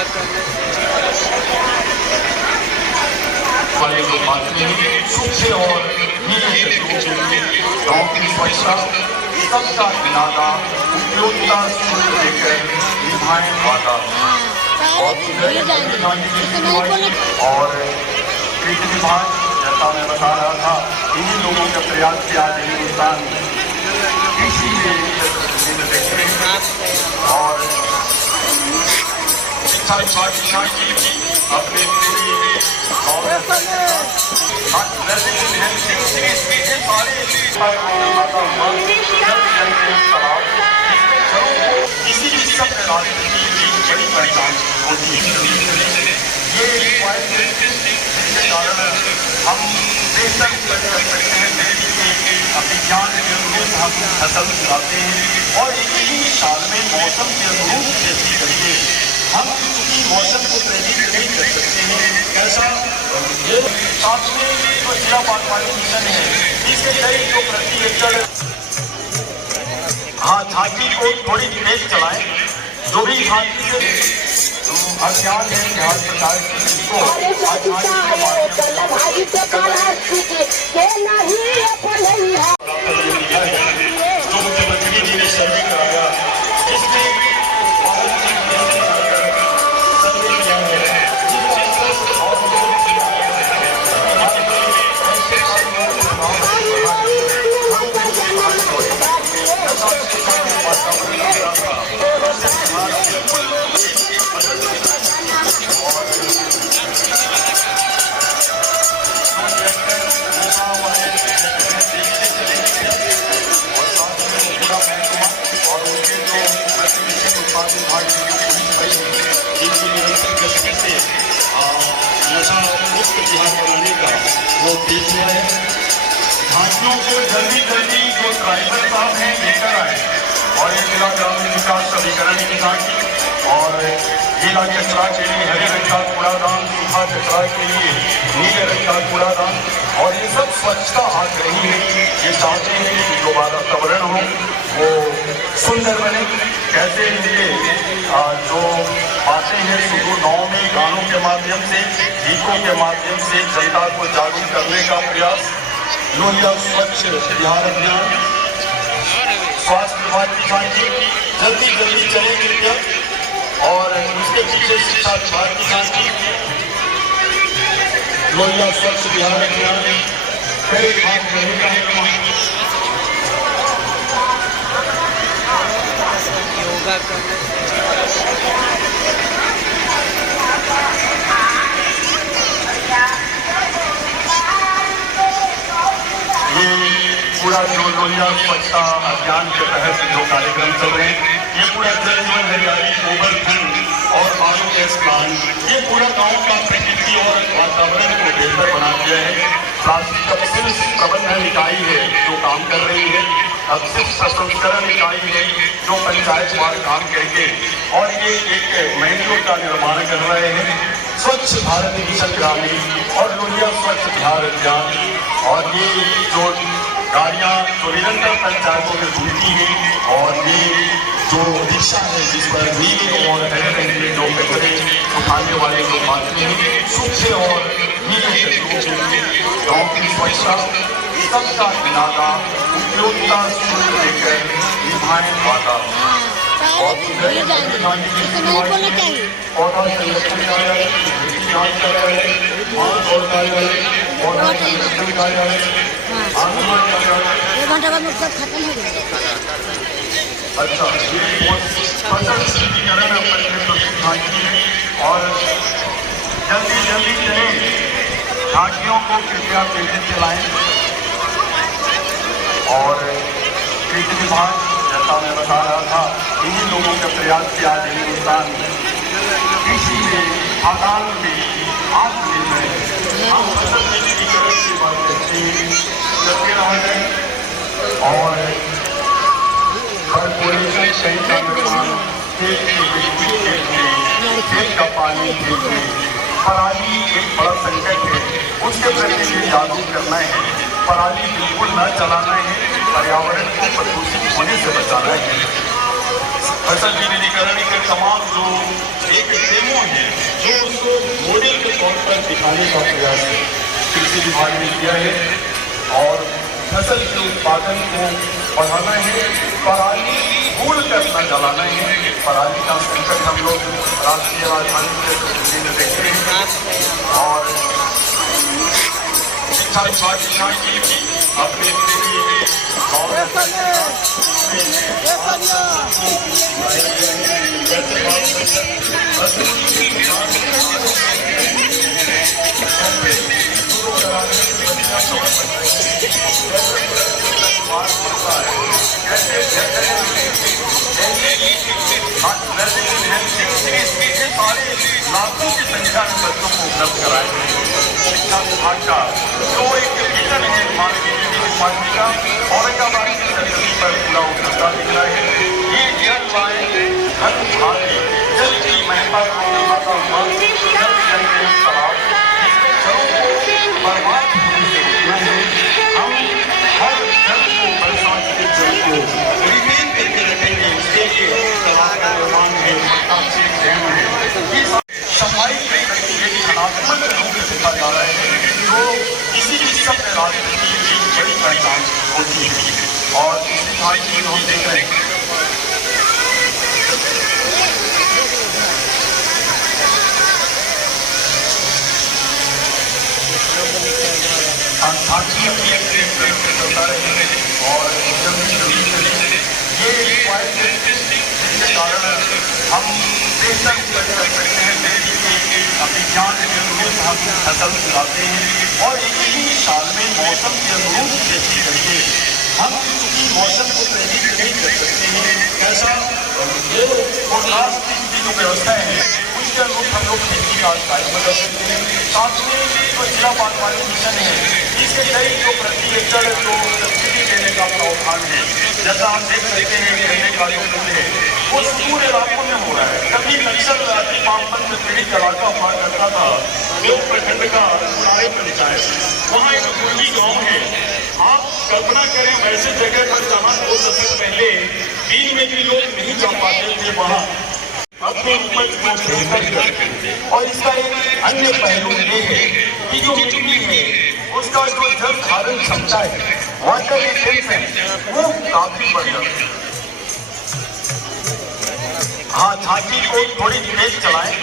योगा करने वाले लोग बांटते हैं सूखे और नीले गाँव की स्वच्छता सबका इरादा उपयोगिता सूत्र लेकर निभाएं वादा और कृषि विभाग जैसा मैं बता रहा था इन्हीं लोगों के प्रयास से आज हिंदुस्तान कृषि में और शिक्षा विभाग अपने किसी भी सब बड़ी परेशानी होती है। ये जिसके कारण हम बेहतर कर सकते हैं अभियान के अनुरूप हम फसल उगाते हैं और एक ही साल में मौसम के अनुरूप खेती करिए। हम किसी मौसम को प्रेरित नहीं कर सकते हैं। कैसा ये साथ में जो जिला बागवानी मिशन है इसके तहत जो प्रति एकड़ झांकी को थोड़ी तेज चलाएं। जो भी झांकी के अभियान है बिहार सरकार को जो मुख्यमंत्री जी ने सर्वे कराया जिसमें वो देश है झांकियों को जल्दी जल्दी जो ड्राइवर साहब हैं लेकर आए और ये जिला ग्रामीण विकास अभिकरण की झांकी और गीला कचरा के लिए हरे रंग का कूड़ादान, सूखा कचरा के लिए नीले रंग का कूड़ादान और ये सब स्वच्छता आ रही है। ये चाहते हैं कि जो वातावरण हो वो सुंदर बने। कैसे इनके जो बातें हैं सुबह 9 में गानों के माध्यम से गीतों के माध्यम से जनता को जागरूक करने का प्रयास। लोहिया स्वच्छ बिहार अभियान स्वास्थ्य विभाग की झांकी जल्दी जल्दी चलेगी क्या और उसके पीछे शिक्षा विभाग की झांकी लोहिया स्वच्छ बिहार अभियान कई भाग रहेगा। योगा करने पूरा जो लोहिया स्वच्छता अभियान के तहत जो कार्यक्रम चल रहे हैं ये पूरा जल जीवन हरियाली गोबरधन और बालू गैस प्लांट ये पूरा गांव का प्रकृति और वातावरण को बेहतर बना दिया है। प्लास्टिक अपशिष्ट प्रबंधन इकाई है जो काम कर रही है, अपशिष्ट प्रसंस्करण इकाई है जो पंचायत वार काम करके और ये एक मैन्योर का निर्माण कर रहे हैं। स्वच्छ भारत मिशन ग्रामीण और लोहिया स्वच्छ बिहार अभियान और ये जो गाड़ियाँ जो निरंतर पंचायतों में घूमती हैं और ये जो रिक्शा है जिस पर नीले और हरे रंग के जो कचरे उठाने वाले लोग बांटते हैं सूखे और नीले गाँव की स्वच्छता सबका इरादा उपयोगिता सूत्र लेकर निभाएं वादा और पौधा संरक्षण कार्यालय घंटा बाद मतलब खत्म हो गया। अच्छा फसल शुद्धिकरण और जल्दी जल्दी चले झांकियों को कृपया तेजी चलाएं और कृषि विभाग जैसा मैं बता रहा था इन्हीं लोगों के प्रयास से आज हिंदुस्तान कृषि में आत्मनिर्भर करते रहा है और कॉर्पोरेशन सही का निर्माण खेत का पानी पराली एक बड़ा संकट है उसके प्रति भी जागरूक करना है। पराली बिल्कुल न चलाना है, पर्यावरण को प्रदूषित होने से बचाना है। फसल विनिधीकरण के तमाम जो एक डेमो है जो उसको मॉडल के तौर पर दिखाने का प्रयास कृषि विभाग ने किया है और फसल के उत्पादन को बढ़ाना है, पराली भूल कर न जलाना है। पराली का संकट हम लोग राष्ट्रीय राजधानी क्षेत्र में देखते हैं और शिक्षा विभाग की अपने लाखों की संख्या में बच्चों को उपलब्ध कराए गए शिक्षा विभाग का जो एक विजन है माननीय पार्टी का औरंगाबाद की धरती पर पूरा उभरता दिख रहा है। ये जल लाए धन भागी जल की महिमा को दिखाता हुआ जल जल के तालाब जिसमें जलों को बर्बाद होने से रोकना है। हम हर जल को बरसात के जल को रिमेन करके रखेंगे। इसके लिए तालाब का निर्माण है, अच्छे डैम है, ये सफाई एक धनात्मक रूप से देखा जा रहा है जो किसी भी सब राजनीति की एक बड़ी पहचान होती है और इसी सारी चीज हम देख रहे हैं। चलता रहे और ये जिसके कारण हम बेहतर कर सकते हैं। अभियान के अनुरूप हम फसल उगाते हैं और इसी साल में मौसम के अनुरूप खेती करके हम किसी मौसम को प्रेरित नहीं कर सकते हैं। ऐसा जो फोरकास्टिंग की जो व्यवस्था है उसके अनुरूप हम लोग खेती का कार्यक्रम कर सकते हैं। साथ में जो जिला बागवानी मिशन है इसके कई जो प्रति एकड़ जो सब्सिडी देने का प्रावधान है, जैसा आप देख सकते हैं गन्ने का जो फूल है वो पूरे इलाकों में हो रहा है। कभी नक्सल अतिपामबंद पीड़ित इलाका हुआ करता था जो प्रखंड का पुराने पंचायत, वहाँ एक कुर्मी गाँव है। आप कल्पना करें वैसे जगह पर जहाँ 2 दशक पहले दिन में भी लोग नहीं जा पाते थे वहाँ अपने उपज को बेहतर करते। और इसका एक अन्य पहलू ये है कि जो मिट्टी है उसका जो जल धारण क्षमता है, वाटर रिटेंशन वो काफी बढ़ जाती है। हाँ, झांकी को थोड़ी तेज चलाएं।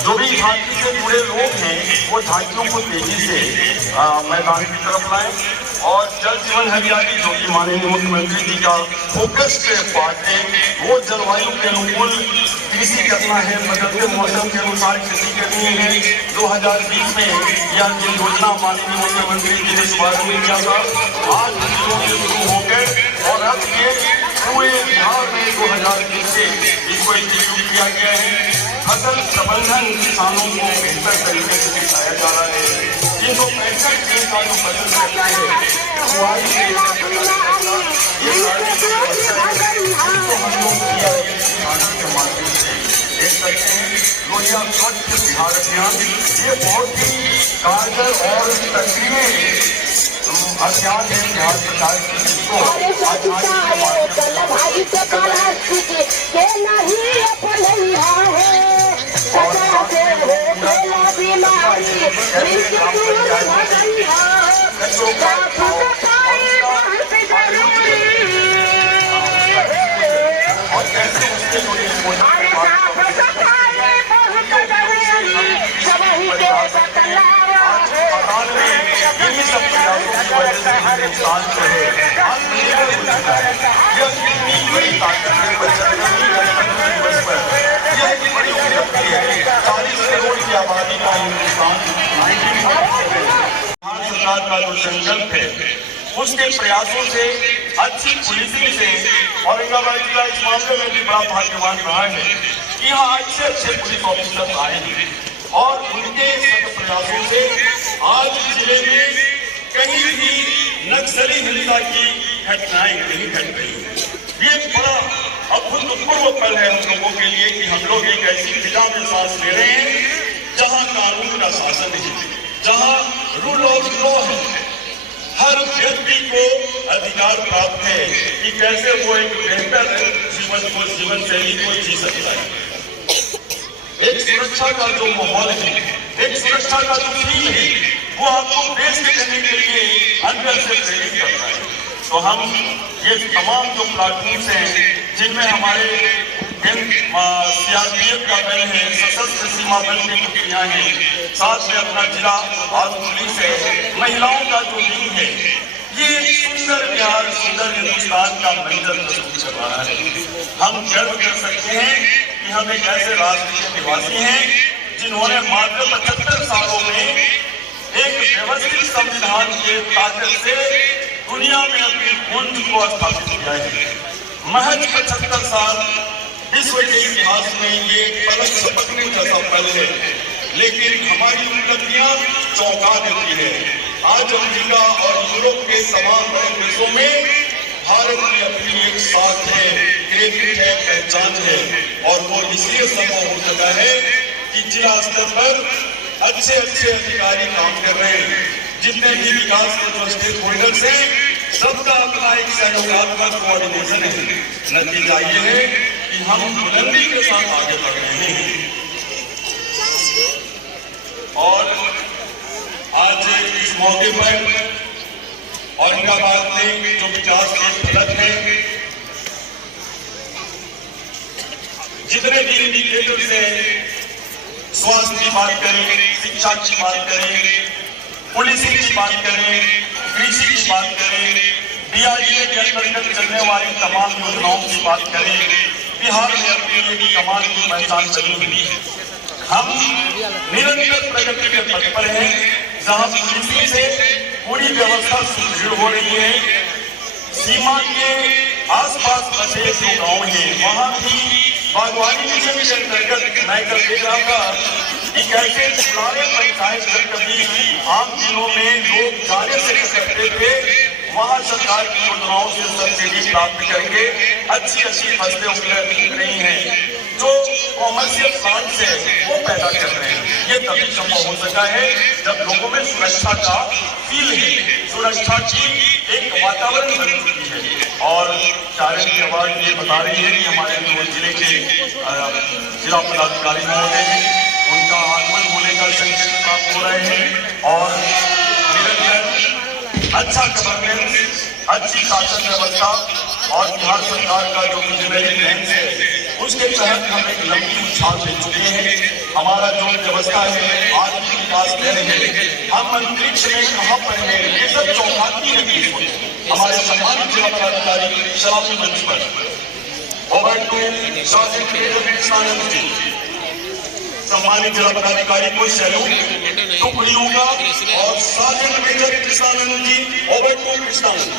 जो भी झांकी से जुड़े लोग हैं वो झांकियों को तेजी से मैदान की तरफ लाएं और जल जीवन हरियाली जो कि माननीय मुख्यमंत्री जी का फोकस पार्ट है वो जलवायु के अनुकूल कृषि करना है, बदलते मौसम के अनुसार खेती करनी है। 2020 में यह योजना माननीय मुख्यमंत्री जी ने शुभारंभ किया था। आज जिलों से शुरू होकर और अब ये पूरे बिहार में 2020 से इसको इंस्टीट्यूट किया गया है। फसल प्रबंधन किसानों को बेहतर तरीके से सिखाया जा रहा है। 365 दिन का जो फसल चक्र है बुआई से ये सारी जो हम लोग किया के माध्यम से देख सकते हैं। लोहिया स्वच्छ भारत अभियान ये बहुत ही कारगर और सक्रिय अभियान है बिहार सरकार सरकार का जो संकल्प है उसके प्रयासों से अच्छी पुलिसिंग से औरंगाबाद जिला इस मामले में भी बड़ा भाग्यवान रहा है कि यहाँ अच्छे पुलिस ऑफिसर आए हैं और उनके सख्त प्रयासों से आज जिले में कहीं भी नक्सली हिंसा की घटनाएं नहीं घट रही। ये बड़ा अभूतपूर्व पल है हम लोगों के लिए कि हम लोग एक ऐसी फिजा में सांस ले रहे हैं जहां कानून का शासन है, जहां रूल ऑफ लॉ है। हर व्यक्ति को अधिकार प्राप्त है कि कैसे वो एक बेहतर जीवन शैली को जी सकता है। एक सुरक्षा का जो माहौल है, एक सुरक्षा का जो फील है, वो आपको बेस्ट करने के लिए अंदर से प्रेरित करता है। तो हम ये तमाम जो प्लेटफॉर्म्स हैं जिनमें हमारे सीआरपीएफ का बल है, सशस्त्र सीमा बल की टुकड़ियां हैं, साथ में अपना जिला और पुलिस है, महिलाओं का जो विंग है, ये सुंदर बिहार, सुंदर हिंदुस्तान का मंजर प्रस्तुत कर रहा है। हम गर्व कर सकते हैं कि हम एक ऐसे राष्ट्र के निवासी हैं जिन्होंने मात्र 75 सालों में एक व्यवस्थित संविधान के ताकत से दुनिया में अपनी गूंज को स्थापित किया है। महज 75 साल विश्व के इतिहास में ये पलक झपकने जैसा पल है, लेकिन हमारी उपलब्धियां चौंका देती है। आज अमेरिका और यूरोप के तमाम बड़े देशों में भारत की अपनी एक साख है, क्रेडिट है, पहचान है, और वो इसलिए संभव हो सका है कि जिला स्तर पर अच्छे अच्छे अधिकारी काम कर रहे हैं। जितने भी विकास के जो स्टेक होल्डर्स हैं, सबका अपना एक सहयोगात्मक कोऑर्डिनेशन है। नतीजा ये है कि हम बुलंदी के साथ आगे बढ़ रहे हैं। और आज इस मौके पर औरंगाबाद में जो विकास के फलक है, जितने भी इंडिकेटर्स हैं, स्वास्थ्य की बात करें, शिक्षा की बात करें, पुलिसिंग की बात करें, कृषि की बात करें, डीआरडीए के अंतर्गत चलने वाली तमाम योजनाओं की बात करें, बिहार में अपनी एक कमाल की पहचान बनी हुई है। हम निरंतर प्रगति के पथ पर हैं, जहां पुलिसिंग से पूरी व्यवस्था सुदृढ़ हो रही है। सीमा के आसपास बसे जो गांव हैं, वहां भी बागवानी मिशन के अंतर्गत मैं कल देख रहा था कि कैसे पुराने पंचायत कभी आम दिनों में लोग जाने से करते थे, वहां सरकार की योजनाओं से सब्सिडी प्राप्त करके अच्छी अच्छी फसलें उपलब्ध हो रही हैं। जो कॉमर्शियल प्लांट्स है वो पैदा कर रहे हैं। ये तभी संभव हो सका है जब लोगों में सुरक्षा का फील है, सुरक्षा की एक वातावरण बन चुकी है। और चारण की आवाज ये बता रही है कि हमारे जो जिले के जिला पदाधिकारी महोदय हैं, उनका आगमन होने का संकेत प्राप्त हो रहे हैं। और निरंतर अच्छा गवर्नेंस, अच्छी शासन व्यवस्था और बिहार सरकार का जो विजनरी प्लान है, उसके तहत हम एक लंबी उछाल ले चुके हैं। हमारा जो व्यवस्था है, आर्थिक विकास दर है, हम अंतरिक्ष में कहां पर है, ये सब चौंकाती है। हमारे सम्मानित जिला पदाधिकारी शराबी मंच पर ओवर टू शासन जी, सम्मानित जिला पदाधिकारी को सैल्यूट टुकड़ियों का, और sergeant major Krishnanand ji over to Krishnanand.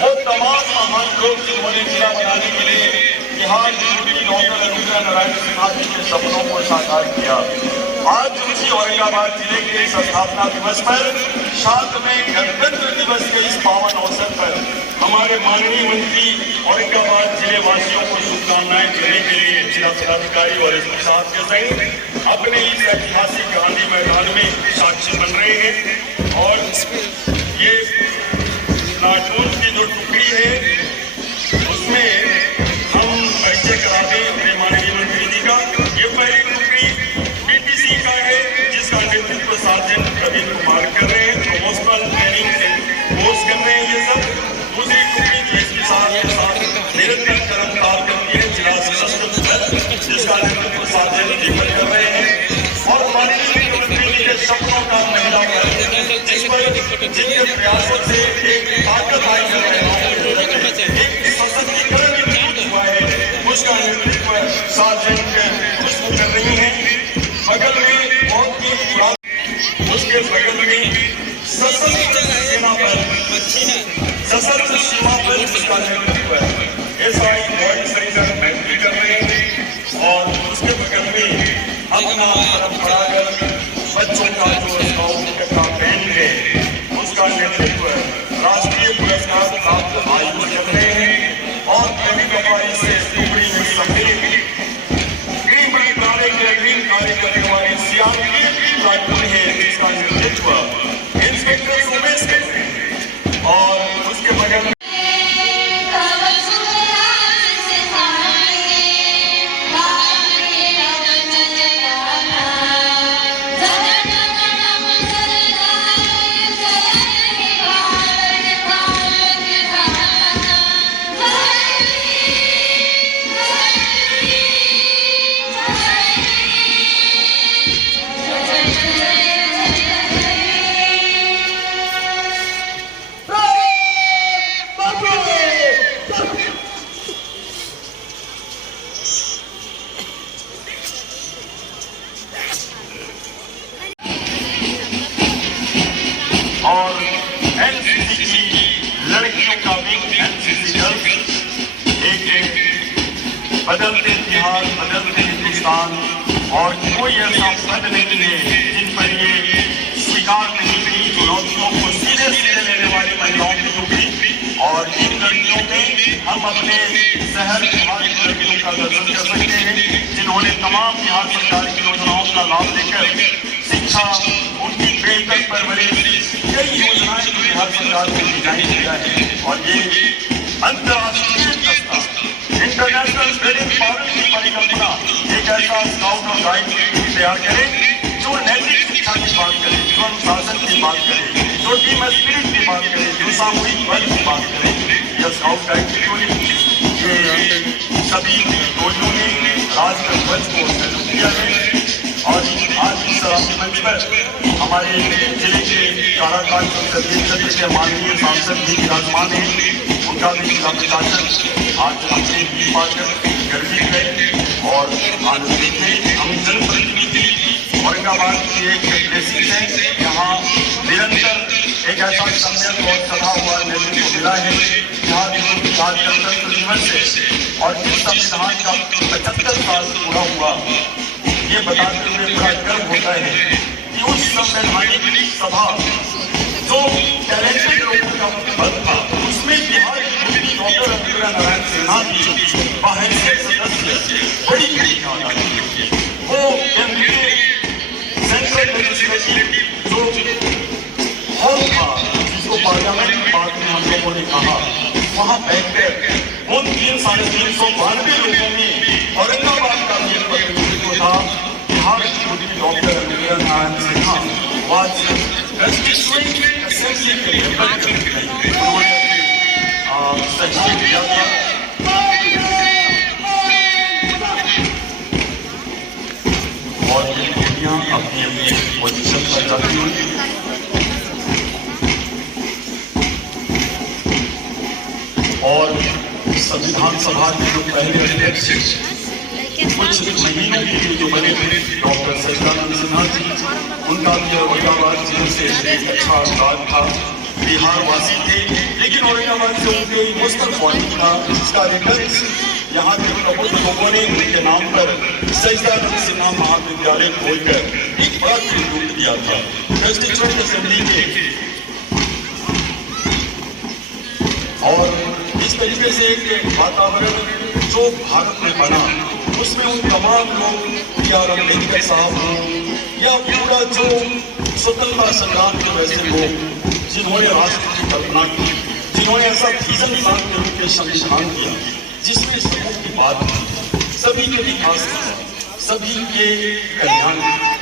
वो तमाम महान लोग जिन्होंने जिला बनाने के लिए बिहार डॉक्टर अनुग्रह नारायण सिन्हा जी के सपनों को साकार किया। आज उसी औरंगाबाद जिले के इस स्थापना दिवस पर, साथ में गणतंत्र दिवस के इस पावन अवसर पर हमारे माननीय मंत्री औरंगाबाद जिले वासियों को शुभकामनाएं देने के लिए जिला पदाधिकारी और एसपी साहब के संग अपने इस ऐतिहासिक गांधी मैदान में साक्षी बन रहे हैं। और ये प्लाटून की जो टुकड़ी है, उसमें हम परिचय करा दें अपने माननीय मंत्री जी का। ये पहली टुकड़ी बीटीसी का है, जिसका नेतृत्व सार्जेंट प्रवीण कुमार कर रहे हैं, प्रोमोशनल ट्रेनिंग कोर्स कर रहे हैं ये सब। दूसरी टुकड़ी डीएसपी साहब के साथ निरंतर कर्मकार करती है जिला सशस्त्र बल, जिसका नेतृत्व सार्जेंट दीपक कर रहे हैं। और माननीय मुख्यमंत्री जी के सपनों का महिला वर्ग जिनके प्रयासों से एक ताकत आई है, एक सशक्तिकरण हुआ है, उसका नेतृत्व सार्वजनिक खुशबू कर रही है। बगल में बहुत ही पुराना, उसके बगल में सशस्त्र सीमा पर उसका नेतृत्व एसआई बॉयज रेंजर मैत्री कर रहे हैं और उसके बगल में अपना परंपरागत बच्चों का जो स्काउट का बैंड है उसका नेतृत्व राष्ट्रीय पुरस्कार प्राप्त आयोजक कर रहे हैं और कभी कभार से टुकड़ी में सम्मिलित गृह मंत्रालय के अधीन कार्य करने वाली सीआरपीएफ लाइब्रेरी है जिसका नेतृत्व इंस्पेक्टर उमेश करते हैं और उसके बगल में और एनसीसी की लड़कियों का भी एनसीसी गर्ल एक बदलते बिहार बदलते हिंदुस्तान और कोई ऐसा पद नहीं है जिन पर ये स्वीकार नहीं की चुनौतियों को सीधे सीधे लेने वाली महिलाओं की टुकड़ी और इन लड़कियों में हम अपने शहर बिहार की लड़कियों का दर्शन कर सकते हैं जिन्होंने तमाम बिहार सरकार की योजनाओं का लाभ लेकर शिक्षा उनकी बेहतर परवरिश कई योजनाएं जो बिहार सरकार ने डिजाइन किया है और ये अंतर्राष्ट्रीय संस्था इंटरनेशनल ट्रेनिंग पावर की परिकल्पना एक ऐसा स्काउट और गाइड तैयार करे जो नैतिक शिक्षा की बात करे, जो अनुशासन की बात करे, जो टीम स्पिरिट की बात करे, जो सामूहिक बल की बात करे। यह स्काउट गाइड ये सभी टोलियों ने राष्ट्र ध्वज को सैल्यूट किया है और आज इस सराहनीय मंच पर हमारे जिले के काराकाट संसदीय क्षेत्र के माननीय सांसद भी विराजमान हैं। उनका भी जिला प्रशासन आज अपनी जीत पाकर गर्वित है और आनंदित है। हम जनप्रतिनिधि औरंगाबाद की एक प्लेसिंग है, यहाँ निरंतर एक ऐसा सम्मेलन और सभा हुआ नेतृत्व मिला है जहाँ गणतंत्र दिवस है और इस संविधान का 75 साल पूरा हुआ ये बताते हुए बड़ा गर्व होता है कि उस संवैधानिक सभा जो टैलेंटेड लोगों का बल था उसमें बिहार की डॉक्टर अंबिका नारायण सिन्हा की बाहर से सदस्य बड़ी वो केंद्रीय सेंट्रल लेजिस्लेटिव जो हॉल था जिसको पार्लियामेंट की बात में हम लोगों ने कहा वहाँ बैठकर उन 392 लोगों में औरंगाबाद का भी प्रतिनिधित्व था। बिहार की doctor Ambika Narayan Sinha was constituent assembly के उन्होंने सही किया था और ये दुनिया अपनी अपनी पोजीशन पर जाती हुई और संविधान सभा के जो पहले अध्यक्ष कुछ महीनों के लिए जो बने थे डॉक्टर सच्चिदानंद सिन्हा जी, उनका भी औरंगाबाद जिले से एक अच्छा अंदाज था। बिहार वासी थे लेकिन औरंगाबाद से उनके इमोशनल बॉन्डिंग था जिसका रिटर्न यहाँ के प्रबुद्ध लोगों ने उनके नाम पर सच्चिदानंद सिन्हा महाविद्यालय खोलकर एक बड़ा ट्रिब्यूट दिया था। कंस्टिट्यूएंट असेंबली के और इस तरीके से एक वातावरण जो भारत में बना उसमें उन तमाम लोग या अम्बेडकर साहब हों या पूरा जो स्वतंत्रता संग्राम के वैसे लोग जिन्होंने राष्ट्र की कल्पना की, जिन्होंने ऐसा विजन प्राप्त करके संविधान किया जिसमें सबों की बात थी, सभी के विकास की, सभी के कल्याण की।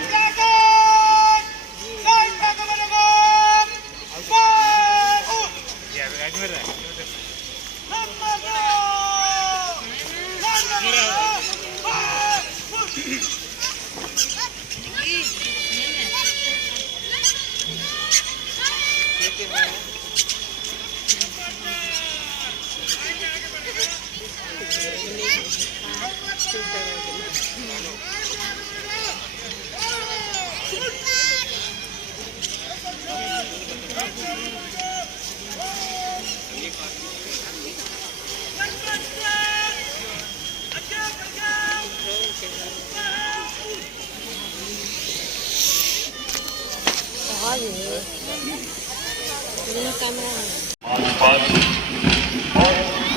और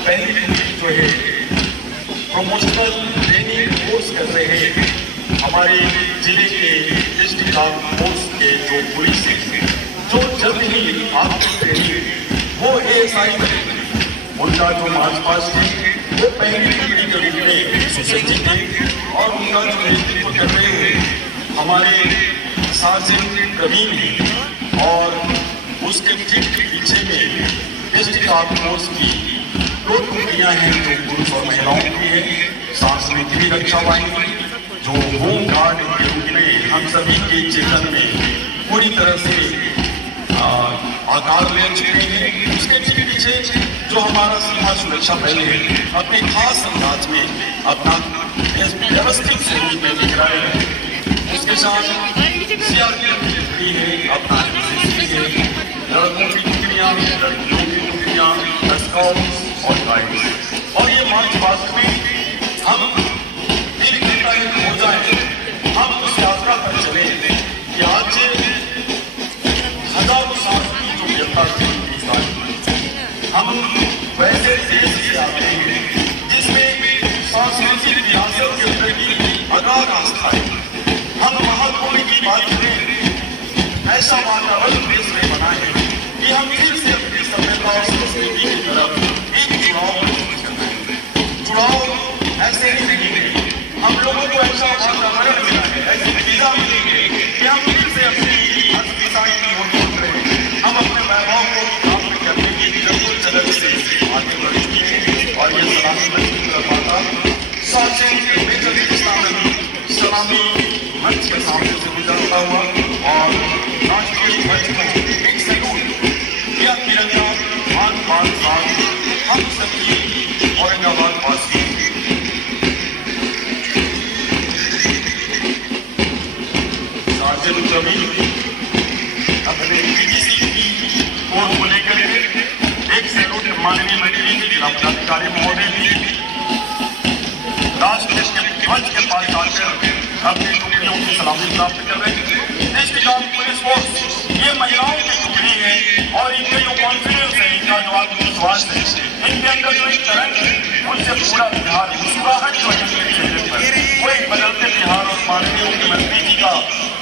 पहली टुकड़ी जो है प्रमोशनल ट्रेनिंग कोर्स कर रहे हैं हमारे जिले के डिस्ट्रिक्ट फोर्स के जो पुलिस है, जो जल्द ही आपकी ट्रेनिंग वो ASI करेंगे। उनका जो मार्च पास्ट है वो पहली टुकड़ी के रूप में सुसज्जित है और उनका जो नेतृत्व कर रहे हैं हमारे सार्जेंट प्रवीण है और उसके ठीक पीछे में डिस्ट्रिक्ट आर्म फोर्स की 2 टुकड़ियां हैं जो पुरुष और महिलाओं की है, सांस्कृतिक रक्षा वाहिनी जो होम गार्ड के रूप में हम सभी के चेतन में पूरी तरह से आकार ले चुके हैं। उसके ठीक पीछे जो हमारा सीमा सुरक्षा बल है अपने खास अंदाज में अपना व्यवस्थित स्वरूप में दिख रहा है। उसके साथ CRPF की टुकड़ी है, अपना SSC है, लड़कों की टुकड़ियां, लड़कियों की टुकड़ियां, स्काउट्स और गाइड्स। और ये मार्च पास्ट में हम एक नेता हो जाए, हम उस यात्रा पर चले कि आज हजारों साल की जो व्यथा थी हम वैसे देश से आते हैं जिसमें सांस्कृतिक विरासत के प्रति अगाध आस्था है। हम महत्वपूर्ण की बात करें, ऐसा वातावरण देश में बना है कि हम फिर से अपनी सभ्यता और संस्कृति की तरफ एक जुड़ाव ऐसे ही नहीं है। हम लोगों को ऐसा वातावरण मिला है, ऐसी विधा मिली है कि हम फिर से अपनी अस्मिता की ओर बढ़ रहे हैं। हम अपने वैभव को प्राप्त करने की जरूर से आगे बढ़ चुके हैं और ये सलामी मंच के सामने से गुजरता हुआ और राष्ट्रीय ध्वज को एक सैल्यूट या तिरंगा मान पान साथ हम सभी औरंगाबाद वासी सार्वजनिक जमीन अपने PTC की कोर को लेकर एक सैल्यूट माननीय मंत्री जिला पदाधिकारी महोदय भी राष्ट्रीय ध्वज के पास जाकर अपनी टुकड़ियों की सलामी प्राप्त कर रहे हैं। डिस्ट्रिक्ट आर्म पुलिस फोर्स ये महिलाओं की टुकड़ी है और इनके जो कॉन्फिडेंस है, इनका जो आत्मविश्वास है, इनके अंदर जो एक तरंग है, उससे पूरा बिहार मुस्कुराहट जो है इनके चेहरे पर वो एक बदलते बिहार और माननीय मुख्यमंत्री जी का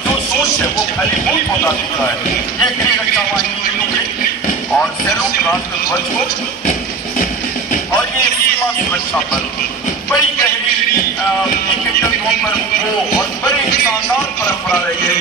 जो सोच है वो फलीभूत होता दिख रहा है। ये गृह रक्षा वाहिनी की टुकड़ी और सैल्यूट राष्ट्र ध्वज को और ये सीमा सुरक्षा पर बड़ी गहरी पर वो और बड़ी शानदार परंपरा रही है